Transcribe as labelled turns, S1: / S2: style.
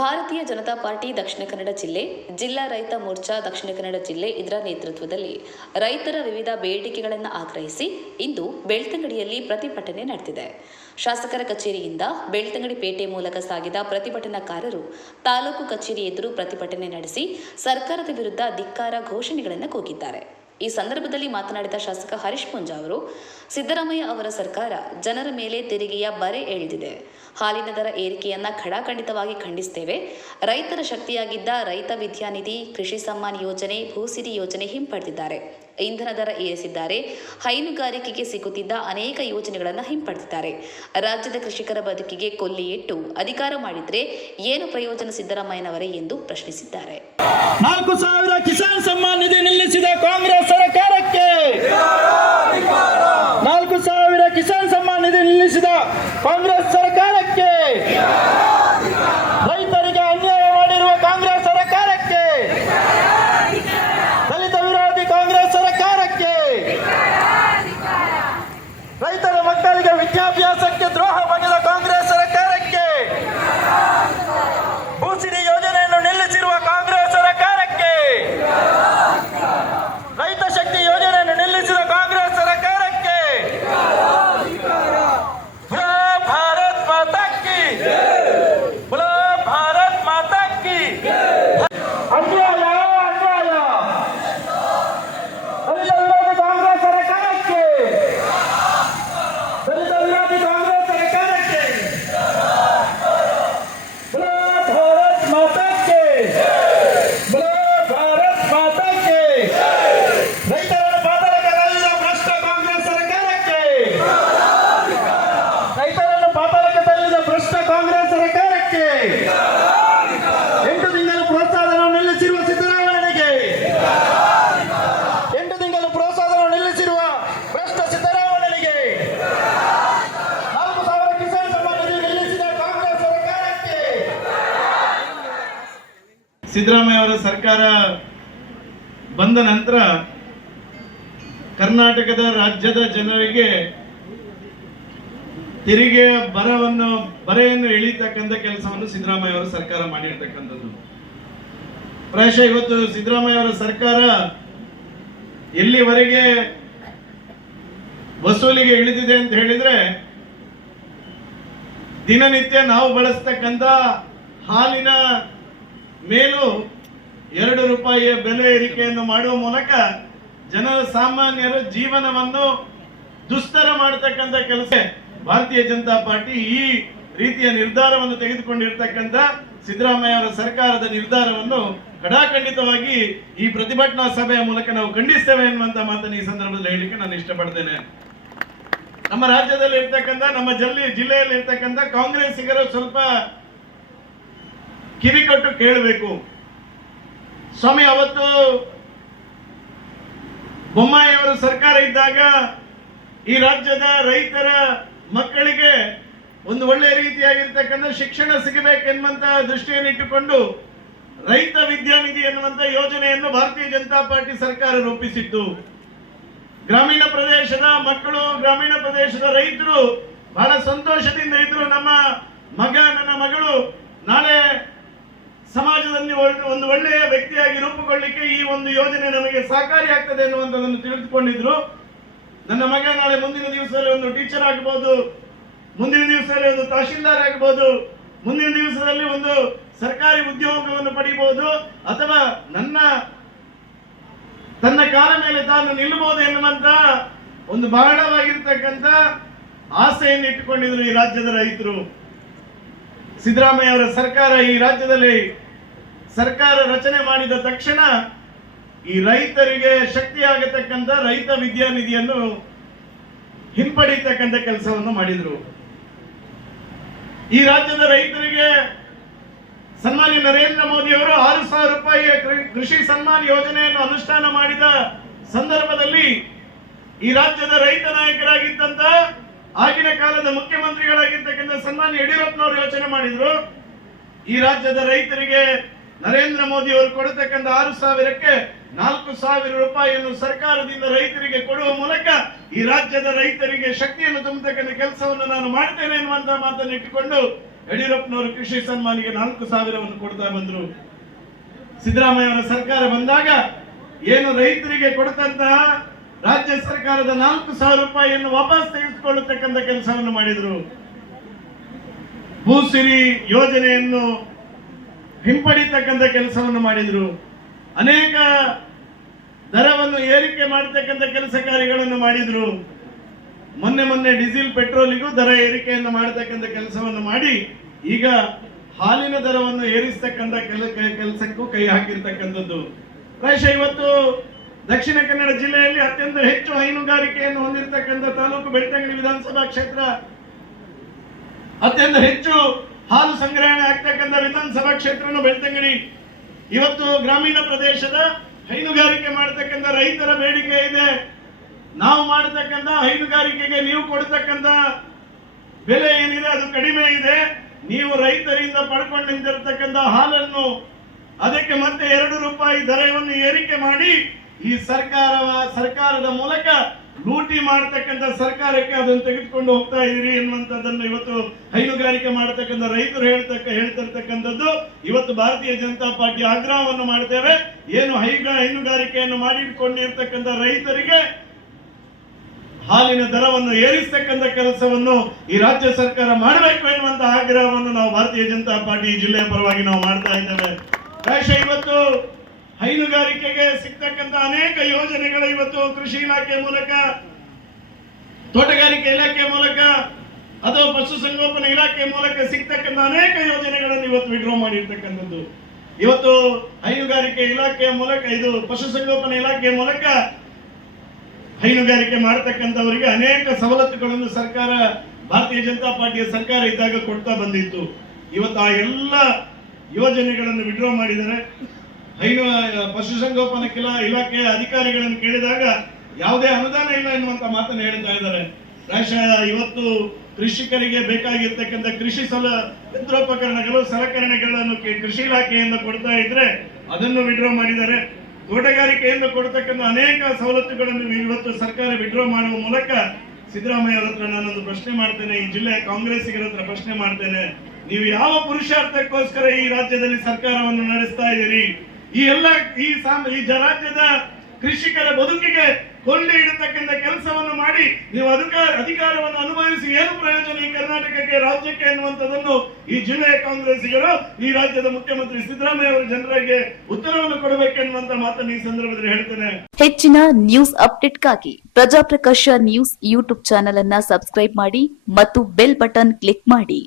S1: ಭಾರತೀಯ ಜನತಾ ಪಾರ್ಟಿ ದಕ್ಷಿಣ ಕನ್ನಡ ಜಿಲ್ಲೆ, ಜಿಲ್ಲಾ ರೈತ ಮೋರ್ಚಾ ದಕ್ಷಿಣ ಕನ್ನಡ ಜಿಲ್ಲೆ ಇದರ ನೇತೃತ್ವದಲ್ಲಿ ರೈತರ ವಿವಿಧ ಬೇಡಿಕೆಗಳನ್ನು ಆಗ್ರಹಿಸಿ ಇಂದು ಬೆಳ್ತಂಗಡಿಯಲ್ಲಿ ಪ್ರತಿಭಟನೆ ನಡೆದಿದೆ. ಶಾಸಕರ ಕಚೇರಿಯಿಂದ ಬೆಳ್ತಂಗಡಿ ಪೇಟೆ ಮೂಲಕ ಸಾಗಿದ ಪ್ರತಿಭಟನಾಕಾರರು ತಾಲೂಕು ಕಚೇರಿ ಎದುರು ಪ್ರತಿಭಟನೆ ನಡೆಸಿ ಸರ್ಕಾರದ ವಿರುದ್ಧ ಧಿಕ್ಕಾರ ಘೋಷಣೆಗಳನ್ನು ಕೂಗಿದ್ದಾರೆ. ಈ ಸಂದರ್ಭದಲ್ಲಿ ಮಾತನಾಡಿದ ಶಾಸಕ ಹರೀಶ್ ಪುಂಜಾ ಅವರು, ಸಿದ್ದರಾಮಯ್ಯ ಅವರ ಸರ್ಕಾರ ಜನರ ಮೇಲೆ ತೆರಿಗೆಯ ಬರೆ ಎಳೆದಿದೆ. ಹಾಲಿನ ದರ ಏರಿಕೆಯನ್ನ ಖಡಾಖಂಡಿತವಾಗಿ ಖಂಡಿಸ್ತೇವೆ. ರೈತರ ಶಕ್ತಿಯಾಗಿದ್ದ ರೈತ ವಿದ್ಯಾನಿಧಿ ಕೃಷಿ ಸಮ್ಮಾನ್ ಯೋಜನೆ, ಭೂಸಿರಿ ಯೋಜನೆ ಹಿಂಪಡೆದಿದ್ದಾರೆ. ಇಂಧನ ದರ ಏರಿಸಿದ್ದಾರೆ. ಹೈನುಗಾರಿಕೆಗೆ ಸಿಗುತ್ತಿದ್ದ ಅನೇಕ ಯೋಜನೆಗಳನ್ನು ಹಿಂಪಡೆದಿದ್ದಾರೆ. ರಾಜ್ಯದ ಕೃಷಿಕರ ಬದುಕಿಗೆ ಕೊಲ್ಲಿ ಇಟ್ಟು ಅಧಿಕಾರ ಮಾಡಿದ್ರೆ ಏನು ಪ್ರಯೋಜನ ಸಿದ್ದರಾಮಯ್ಯನವರೇ ಎಂದು ಪ್ರಶ್ನಿಸಿದ್ದಾರೆ.
S2: ನಾಲ್ಕು ಕಿಸಾನ್ ಸಮ್ಮಾನ್ ನಿಲ್ಲಿಸಿದ ಕಾಂಗ್ರೆಸ್ ಸರ್ಕಾರಕ್ಕೆ. ನಾಲ್ಕು ಸಾವಿರ ಕಿಸಾನ್ ಸಮ್ಮಾನ್ ನಿಧಿ ನಿಲ್ಲಿಸಿದ ಕಾಂಗ್ರೆಸ್ ಸರ್ಕಾರಕ್ಕೆ ರೈತರಿಗೆ ಅನ್ಯಾಯ ಮಾಡಿರುವ ಕಾಂಗ್ರೆಸ್ ಸರ್ಕಾರಕ್ಕೆ ದಲಿತ ವಿರೋಧಿ ಕಾಂಗ್ರೆಸ್ ಸರ್ಕಾರಕ್ಕೆ ರೈತರ ಮಕ್ಕಳಿಗೆ ವಿದ್ಯಾಭ್ಯಾಸಕ್ಕೆ ದ್ರೋಹ ಬಗೆದ ಕಾಂಗ್ರೆಸ್ ಸರ್ಕಾರಕ್ಕೆ ಭೂಸಿರಿ ಯೋಜನೆಯನ್ನು ನಿಲ್ಲಿಸಿರುವ ಕಾಂಗ್ರೆಸ್ ಸರ್ಕಾರಕ್ಕೆ ರೈತ ಶಕ್ತಿ ಯೋಜನೆಯನ್ನು ನಿಲ್ಲಿಸಿದ ಕಾಂಗ್ರೆಸ್ ಸರ್ಕಾರಕ್ಕೆ ಬುಲಾ ಭಾರತ್ ಮಾತಾ ಕಿ ಬುಲಾ ಭಾರತ್ ಮಾತಾ ಕಿ ಅನ್ಯಾಯ ಅನ್ಯಾಯ ದಲಿತ ವಿರೋಧಿ ಕಾಂಗ್ರೆಸ್ ಸರ್ಕಾರಕ್ಕೆ ದಲಿತ ವಿರೋಧಿ ಕಾಂಗ್ರೆಸ್ ಸರ್ಕಾರಕ್ಕೆ ಬುಲಾ ಭಾರತ್ ಮಾತಾ ಕಿ ಬುಲಾ ಭಾರತ್ ಮಾತಾ ಕಿ ರೈತರನ್ನು ಪಾತಾಳಕ್ಕೆ ತಳ್ಳಿದ ಭ್ರಷ್ಟ ಕಾಂಗ್ರೆಸ್ ಸರ್ಕಾರಕ್ಕೆ ರೈತರನ್ನು ಪಾತಾಳಕ್ಕೆ ತಳ್ಳಿದ ಭ್ರಷ್ಟ ಕಾಂಗ್ರೆಸ್ ಸರ್ಕಾರಕ್ಕೆ ಎಂಟು ತಿಂಗಳು ಪ್ರೋತ್ಸಾಹವನ್ನು ನಿಲ್ಲಿಸಿರುವ ಸಿದ್ದರಾಮಯ್ಯನಿಗೆ ಎಂಟು ತಿಂಗಳು ಪ್ರೋತ್ಸಾಹವನ್ನು ನಿಲ್ಲಿಸಿರುವ ಭ್ರಷ್ಟ ಸಿದ್ದರಾಮಯ್ಯನಿಗೆ ನಾಲ್ಕು ಸಾವಿರ ಕಿಸಾನ್ ಸಮ್ಮಾನ್ ನಿಧಿ ನಿಲ್ಲಿಸಿದ ಕಾಂಗ್ರೆಸ್ ಸರ್ಕಾರಕ್ಕೆ
S3: ಸಿದ್ದರಾಮಯ್ಯ ಅವರ ಸರ್ಕಾರ ಬಂದ ನಂತರ ಕರ್ನಾಟಕದ ರಾಜ್ಯದ ಜನರಿಗೆ ತೆರಿಗೆಯ ಬರವನ್ನು, ಬರೆಯನ್ನು ಎಳಿತಕ್ಕಂಥ ಕೆಲಸವನ್ನು ಸಿದ್ದರಾಮಯ್ಯ ಅವರ ಸರ್ಕಾರ ಮಾಡಿರ್ತಕ್ಕಂಥದ್ದು. ಪ್ರಾಯಶಃ ಇವತ್ತು ಸಿದ್ದರಾಮಯ್ಯ ಅವರ ಸರ್ಕಾರ ಎಲ್ಲಿವರೆಗೆ ವಸೂಲಿಗೆ ಇಳಿದಿದೆ ಅಂತ ಹೇಳಿದ್ರೆ, ದಿನನಿತ್ಯ ನಾವು ಬಳಸ್ತಕ್ಕಂಥ ಹಾಲಿನ ಮೇಲೂ ಎರಡು ರೂಪಾಯಿಯ ಬೆಲೆ ಏರಿಕೆಯನ್ನು ಮಾಡುವ ಮೂಲಕ ಜನರ ಸಾಮಾನ್ಯರ ಜೀವನವನ್ನು ದುಸ್ತರ ಮಾಡತಕ್ಕಂಥ ಕೆಲಸ. ಭಾರತೀಯ ಜನತಾ ಪಾರ್ಟಿ ಈ ರೀತಿಯ ನಿರ್ಧಾರವನ್ನು ತೆಗೆದುಕೊಂಡಿರ್ತಕ್ಕಂಥ ಸಿದ್ದರಾಮಯ್ಯ ಅವರ ಸರ್ಕಾರದ ನಿರ್ಧಾರವನ್ನು ಕಡಾಖಂಡಿತವಾಗಿ ಈ ಪ್ರತಿಭಟನಾ ಸಭೆಯ ಮೂಲಕ ನಾವು ಖಂಡಿಸ್ತೇವೆ ಎನ್ನುವಂತ ಮಾತನ್ನು ಈ ಸಂದರ್ಭದಲ್ಲಿ ಹೇಳಲಿಕ್ಕೆ ನಾನು ಇಷ್ಟಪಡ್ತೇನೆ. ನಮ್ಮ ರಾಜ್ಯದಲ್ಲಿ ಇರ್ತಕ್ಕಂಥ ನಮ್ಮ ಜಲ್ಲಿ ಜಿಲ್ಲೆಯಲ್ಲಿ ಇರ್ತಕ್ಕಂಥ ಕಾಂಗ್ರೆಸ್ಸಿಗರು ಸ್ವಲ್ಪ ಕಿವಿ ಕೊಟ್ಟು ಕೇಳಬೇಕು. ಸ್ವಾಮಿ, ಅವತ್ತು ಬೊಮ್ಮಾಯಿಯವರ ಸರ್ಕಾರ ಇದ್ದಾಗ ಈ ರಾಜ್ಯದ ರೈತರ ಮಕ್ಕಳಿಗೆ ಒಂದು ಒಳ್ಳೆ ರೀತಿಯಾಗಿರ್ತಕ್ಕಂಥ ಶಿಕ್ಷಣ ಸಿಗಬೇಕೆನ್ನುವಂತಹ ದೃಷ್ಟಿಯನ್ನು ಇಟ್ಟುಕೊಂಡು ರೈತ ವಿದ್ಯಾನಿಧಿ ಎನ್ನುವಂತ ಯೋಜನೆಯನ್ನು ಭಾರತೀಯ ಜನತಾ ಪಾರ್ಟಿ ಸರ್ಕಾರ ರೂಪಿಸಿತ್ತು. ಗ್ರಾಮೀಣ ಪ್ರದೇಶದ ಮಕ್ಕಳು, ಗ್ರಾಮೀಣ ಪ್ರದೇಶದ ರೈತರು ಬಹಳ ಸಂತೋಷದಿಂದ ಇದ್ರು. ನಮ್ಮ ಮಗ, ನನ್ನ ಮಗಳು ನಾಳೆ ಸಮಾಜದಲ್ಲಿ ಒಳ್- ಒಂದು ಒಳ್ಳೆಯ ವ್ಯಕ್ತಿಯಾಗಿ ರೂಪುಗೊಳ್ಳಿಕ್ಕೆ ಈ ಒಂದು ಸಹಕಾರಿ ಆಗ್ತದೆ ಅನ್ನುವಂಥದ್ದನ್ನು ತಿಳಿದುಕೊಂಡಿದ್ರು. ನನ್ನ ಮಗ ನಾಳೆ ಮುಂದಿನ ದಿವಸದಲ್ಲಿ ಒಂದು ಟೀಚರ್ ಆಗಬಹುದು ಮುಂದಿನ ದಿವಸದಲ್ಲಿ ಒಂದು ತಹಶೀಲ್ದಾರ್ ಆಗಬಹುದು ಮುಂದಿನ ದಿವಸದಲ್ಲಿ ಒಂದು ಸರ್ಕಾರಿ ಉದ್ಯೋಗವನ್ನು ಪಡಿಬಹುದು ಅಥವಾ ನನ್ನ, ತನ್ನ ಕಾಲ ಮೇಲೆ ತಾನು ನಿಲ್ಲಬಹುದು ಎನ್ನುವಂತ ಒಂದು ಬಹಳವಾಗಿರ್ತಕ್ಕಂಥ ಆಸೆಯನ್ನು ಇಟ್ಟುಕೊಂಡಿದ್ರು ಈ ರಾಜ್ಯದ ರೈತರು. ಸಿದ್ದರಾಮಯ್ಯ ಅವರ ಸರ್ಕಾರ ಈ ರಾಜ್ಯದಲ್ಲಿ ಸರ್ಕಾರ ರಚನೆ ಮಾಡಿದ ತಕ್ಷಣ ಈ ರೈತರಿಗೆ ಶಕ್ತಿ ಆಗತಕ್ಕಂಥ ರೈತ ವಿದ್ಯಾನಿಧಿಯನ್ನು ಹಿಂಪಡೀತಕ್ಕಂಥ ಕೆಲಸವನ್ನು ಮಾಡಿದ್ರು. ಈ ರಾಜ್ಯದ ರೈತರಿಗೆ ಸನ್ಮಾನ್ಯ ನರೇಂದ್ರ ಮೋದಿ ಅವರು ಆರು ಸಾವಿರ ರೂಪಾಯಿಯ ಕೃಷಿ ಸನ್ಮಾನ್ ಯೋಜನೆಯನ್ನು ಅನುಷ್ಠಾನ ಮಾಡಿದ ಸಂದರ್ಭದಲ್ಲಿ ಈ ರಾಜ್ಯದ ರೈತ ನಾಯಕರಾಗಿದ್ದಂತ ಆಗಿನ ಕಾಲದ ಮುಖ್ಯಮಂತ್ರಿಗಳಾಗಿರ್ತಕ್ಕಂಥ ಸನ್ಮಾನ್ ಯಡಿಯೂರಪ್ಪನವರು ಯೋಚನೆ ಮಾಡಿದ್ರು. ಈ ರಾಜ್ಯದ ರೈತರಿಗೆ ನರೇಂದ್ರ ಮೋದಿ ಅವರು ಕೊಡತಕ್ಕಂಥ ಆರು ಸಾವಿರಕ್ಕೆ ನಾಲ್ಕು ಸಾವಿರ ರೂಪಾಯಿಯನ್ನು ಸರ್ಕಾರದಿಂದ ರೈತರಿಗೆ ಕೊಡುವ ಮೂಲಕ ಈ ರಾಜ್ಯದ ರೈತರಿಗೆ ಶಕ್ತಿಯನ್ನು ತುಂಬತಕ್ಕಂಥ ಕೆಲಸವನ್ನು ನಾನು ಮಾಡ್ತೇನೆ ಎನ್ನುವಂತಹ ಮಾತನ್ನು ಇಟ್ಟುಕೊಂಡು ಯಡಿಯೂರಪ್ಪನವರು ಕೃಷಿ ಸನ್ಮಾನಿಗೆ ನಾಲ್ಕು ಸಾವಿರವನ್ನು ಕೊಡ್ತಾ ಬಂದರು. ಸಿದ್ದರಾಮಯ್ಯ ಸರ್ಕಾರ ಬಂದಾಗ ಏನು ರೈತರಿಗೆ ಕೊಡತಂತಹ ರಾಜ್ಯ ಸರ್ಕಾರದ ನಾಲ್ಕು ಸಾವಿರ ರೂಪಾಯಿಯನ್ನು ವಾಪಸ್ ತೆಗೆದುಕೊಳ್ಳತಕ್ಕಂಥ ಕೆಲಸವನ್ನು ಮಾಡಿದರು. ಭೂಸಿರಿ ಯೋಜನೆಯನ್ನು ಹಿಂಪಡಿತಕ್ಕಂಥ ಕೆಲಸವನ್ನು ಮಾಡಿದ್ರು. ಅನೇಕ ದರವನ್ನು ಏರಿಕೆ ಮಾಡತಕ್ಕಂಥ ಕೆಲಸ ಕಾರ್ಯಗಳನ್ನು ಮಾಡಿದ್ರು. ಮೊನ್ನೆ ಮೊನ್ನೆ ಡೀಸೆಲ್, ಪೆಟ್ರೋಲಿಗೂ ದರ ಏರಿಕೆಯನ್ನು ಮಾಡತಕ್ಕಂಥ ಕೆಲಸವನ್ನು ಮಾಡಿ, ಈಗ ಹಾಲಿನ ದರವನ್ನು ಏರಿಸ್ತಕ್ಕಂಥ ಕೆಲ ಕೆಲಸಕ್ಕೂ ಕೈ ಹಾಕಿರ್ತಕ್ಕಂಥದ್ದು. ಪ್ರಾಯಶಃ ಇವತ್ತು ದಕ್ಷಿಣ ಕನ್ನಡ ಜಿಲ್ಲೆಯಲ್ಲಿ ಅತ್ಯಂತ ಹೆಚ್ಚು ಹೈನುಗಾರಿಕೆಯನ್ನು ಹೊಂದಿರತಕ್ಕಂಥ ತಾಲೂಕು ಬೆಳ್ತಂಗಡಿ ವಿಧಾನಸಭಾ ಕ್ಷೇತ್ರ. ಅತ್ಯಂತ ಹೆಚ್ಚು ಹಾಲು ಸಂಗ್ರಹಣೆ ಆಗ್ತಕ್ಕಂಥ ವಿಧಾನಸಭಾ ಕ್ಷೇತ್ರವನ್ನು ಬೆಳ್ತಂಗಡಿ ಇವತ್ತು ಗ್ರಾಮೀಣ ಪ್ರದೇಶದ ಹೈನುಗಾರಿಕೆ ಮಾಡತಕ್ಕಂಥ ರೈತರ ಬೇಡಿಕೆ ಇದೆ. ನಾವು ಮಾಡತಕ್ಕಂಥ ಹೈನುಗಾರಿಕೆಗೆ ನೀವು ಕೊಡ್ತಕ್ಕಂಥ ಬೆಲೆ ಏನಿದೆ ಅದು ಕಡಿಮೆ ಇದೆ. ನೀವು ರೈತರಿಂದ ಪಡ್ಕೊಂಡು ನಿಂತಿರ್ತಕ್ಕಂಥ ಹಾಲನ್ನು ಅದಕ್ಕೆ ಮತ್ತೆ ಎರಡು ರೂಪಾಯಿ ದರವನ್ನು ಏರಿಕೆ ಮಾಡಿ ಈ ಸರ್ಕಾರ, ಸರ್ಕಾರದ ಮೂಲಕ ಲೂಟಿ ಮಾಡ್ತಕ್ಕಂಥ ಸರ್ಕಾರಕ್ಕೆ ಅದನ್ನು ತೆಗೆದುಕೊಂಡು ಹೋಗ್ತಾ ಇದ್ದೀರಿ ಎನ್ನುವಂಥದ್ದನ್ನು ಇವತ್ತು ಹೈನುಗಾರಿಕೆ ಮಾಡತಕ್ಕಂಥ ರೈತರು ಹೇಳ್ತಕ್ಕ, ಹೇಳ್ತಿರ್ತಕ್ಕಂಥದ್ದು. ಇವತ್ತು ಭಾರತೀಯ ಜನತಾ ಪಾರ್ಟಿ ಆಗ್ರಹವನ್ನು ಮಾಡ್ತೇವೆ. ಏನು ಹೈಗ ಹೈನುಗಾರಿಕೆಯನ್ನು ಮಾಡಿಕೊಂಡಿರ್ತಕ್ಕಂಥ ರೈತರಿಗೆ ಹಾಲಿನ ದರವನ್ನು ಏರಿಸ್ತಕ್ಕಂಥ ಕೆಲಸವನ್ನು ಈ ರಾಜ್ಯ ಸರ್ಕಾರ ಮಾಡಬೇಕು ಎನ್ನುವಂತಹ ಆಗ್ರಹವನ್ನು ನಾವು ಭಾರತೀಯ ಜನತಾ ಪಾರ್ಟಿ ಜಿಲ್ಲೆಯ ಪರವಾಗಿ ನಾವು ಮಾಡ್ತಾ ಇದ್ದೇವೆ. ಇವತ್ತು ಹೈನುಗಾರಿಕೆಗೆ ಸಿಗ್ತಕ್ಕಂಥ ಅನೇಕ ಯೋಜನೆಗಳು ಇವತ್ತು ಕೃಷಿ ಇಲಾಖೆ ಮೂಲಕ, ತೋಟಗಾರಿಕೆ ಇಲಾಖೆ ಮೂಲಕ, ಅಥವಾ ಪಶುಸಂಗೋಪನೆ ಇಲಾಖೆ ಮೂಲಕ ಸಿಗ್ತಕ್ಕಂಥ ಅನೇಕ ಯೋಜನೆಗಳನ್ನು ಇವತ್ತು ವಿಡ್ರಾ ಮಾಡಿರ್ತಕ್ಕಂಥದ್ದು. ಇವತ್ತು ಹೈನುಗಾರಿಕೆ ಇಲಾಖೆಯ ಮೂಲಕ, ಇದು ಪಶುಸಂಗೋಪನೆ ಇಲಾಖೆಯ ಮೂಲಕ ಹೈನುಗಾರಿಕೆ ಮಾಡತಕ್ಕಂಥವರಿಗೆ ಅನೇಕ ಸವಲತ್ತುಗಳನ್ನು ಸರ್ಕಾರ, ಭಾರತೀಯ ಜನತಾ ಪಾರ್ಟಿಯ ಸರ್ಕಾರ ಇದ್ದಾಗ ಕೊಡ್ತಾ ಬಂದಿತ್ತು. ಇವತ್ತು ಆ ಎಲ್ಲ ಯೋಜನೆಗಳನ್ನು ವಿಡ್ರಾ ಮಾಡಿದ್ದಾರೆ. ಹೈನು ಪಶುಸಂಗೋಪನಾ ಇಲಾಖೆಯ ಅಧಿಕಾರಿಗಳನ್ನು ಕೇಳಿದಾಗ ಯಾವುದೇ ಅನುದಾನ ಇಲ್ಲ ಎನ್ನುವಂತ ಮಾತನ್ನು ಹೇಳ್ತಾ ಇದ್ದಾರೆ. ಇವತ್ತು ಕೃಷಿಕರಿಗೆ ಬೇಕಾಗಿರ್ತಕ್ಕಂಥ ಕೃಷಿ ಸಲ, ಯಂತ್ರೋಪಕರಣಗಳು, ಸಲಕರಣೆಗಳನ್ನು ಕೃಷಿ ಇಲಾಖೆಯಿಂದ ಕೊಡ್ತಾ ಇದ್ರೆ ಅದನ್ನು ವಿಡ್ರಾ ಮಾಡಿದ್ದಾರೆ. ತೋಟಗಾರಿಕೆಯಿಂದ ಕೊಡ್ತಕ್ಕಂಥ ಅನೇಕ ಸವಲತ್ತುಗಳನ್ನು ಇವತ್ತು ಸರ್ಕಾರ ವಿಡ್ರಾ ಮಾಡುವ ಮೂಲಕ ಸಿದ್ದರಾಮಯ್ಯ ಹತ್ರ ನಾನೊಂದು ಪ್ರಶ್ನೆ ಮಾಡ್ತೇನೆ, ಈ ಜಿಲ್ಲೆಯ ಕಾಂಗ್ರೆಸ್ಸಿಗರ ಹತ್ರ ಪ್ರಶ್ನೆ ಮಾಡ್ತೇನೆ. ನೀವು ಯಾವ ಪುರುಷಾರ್ಥಕ್ಕೋಸ್ಕರ ಈ ರಾಜ್ಯದಲ್ಲಿ ಸರ್ಕಾರವನ್ನು ನಡೆಸ್ತಾ ಇದ್ದೀರಿ? ಈ ಎಲ್ಲ, ಈ ಈ ರಾಜ್ಯದ ಕೃಷಿಕರ ಬದುಕಿಗೆ ಕೊಂಡಿ ಇಡತಕ್ಕಂಥ ಕೆಲಸವನ್ನು ಮಾಡಿ, ನೀವು ಅದಕ್ಕೆ ಅಧಿಕಾರವನ್ನು ಅನುಭವಿಸಿ ಏನು ಪ್ರಯೋಜನ ಈ ಕರ್ನಾಟಕಕ್ಕೆ, ರಾಜ್ಯಕ್ಕೆ ಎನ್ನುವಂಥದ್ದನ್ನು ಈ ಜಿಲ್ಲೆಯ ಕಾಂಗ್ರೆಸ್ಸಿಗರು, ಈ ರಾಜ್ಯದ ಮುಖ್ಯಮಂತ್ರಿ ಸಿದ್ದರಾಮಯ್ಯ ಅವರ ಜನರಿಗೆ ಉತ್ತರವನ್ನು ಕೊಡಬೇಕೆನ್ನುವಂತ ಮಾತನ್ನು ಈ ಸಂದರ್ಭದಲ್ಲಿ ಹೇಳ್ತೇನೆ.
S1: ಹೆಚ್ಚಿನ ನ್ಯೂಸ್ ಅಪ್ಡೇಟ್ಗಾಗಿ ಪ್ರಜಾಪ್ರಕಾಶ ನ್ಯೂಸ್ ಯೂಟ್ಯೂಬ್ ಚಾನೆಲ್ ಅನ್ನ ಸಬ್ಸ್ಕ್ರೈಬ್ ಮಾಡಿ ಮತ್ತು ಬೆಲ್ ಬಟನ್ ಕ್ಲಿಕ್ ಮಾಡಿ.